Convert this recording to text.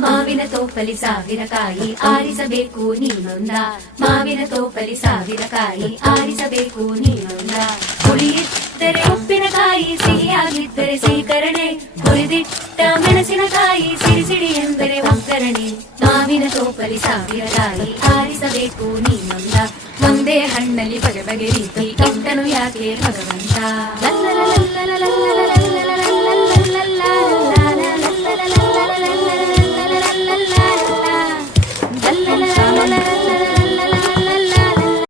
ಮಾವಿನ ತೋಪಲಿ ಸಾವಿರ ಕಾಯಿ ಆರಿಸಬೇಕು ನೀನೊಂದ, ಮಾವಿನ ತೋಪಲಿ ಸಾವಿರ ಕಾಯಿ ಆರಿಸಬೇಕು ನೀನೊಂದ. ಹುಳಿಯಿದ್ದರೆ ಉಪ್ಪಿನಕಾಯಿ, ಸಿಹಿಯಾಗಿದ್ದರೆ ಸೀಕರಣೆ, ಹುರಿದಿಟ್ಟ ಮೆಣಸಿನಕಾಯಿ, ಸಿಡಿ ಸಿಡಿ ಎಂದರೆ ಒಗ್ಗರಣೆ. ಮಾವಿನ ತೋಪಲಿ ಸಾವಿರ ಕಾಯಿ ಆರಿಸಬೇಕು ನೀನೊಂದ, ಒಂದೇ ಹಣ್ಣಲ್ಲಿ ಬಗೆ ಬಗೆ ರೀತಿ ಇಟ್ಟನು ಯಾಕೆ ಭಗವಂತ.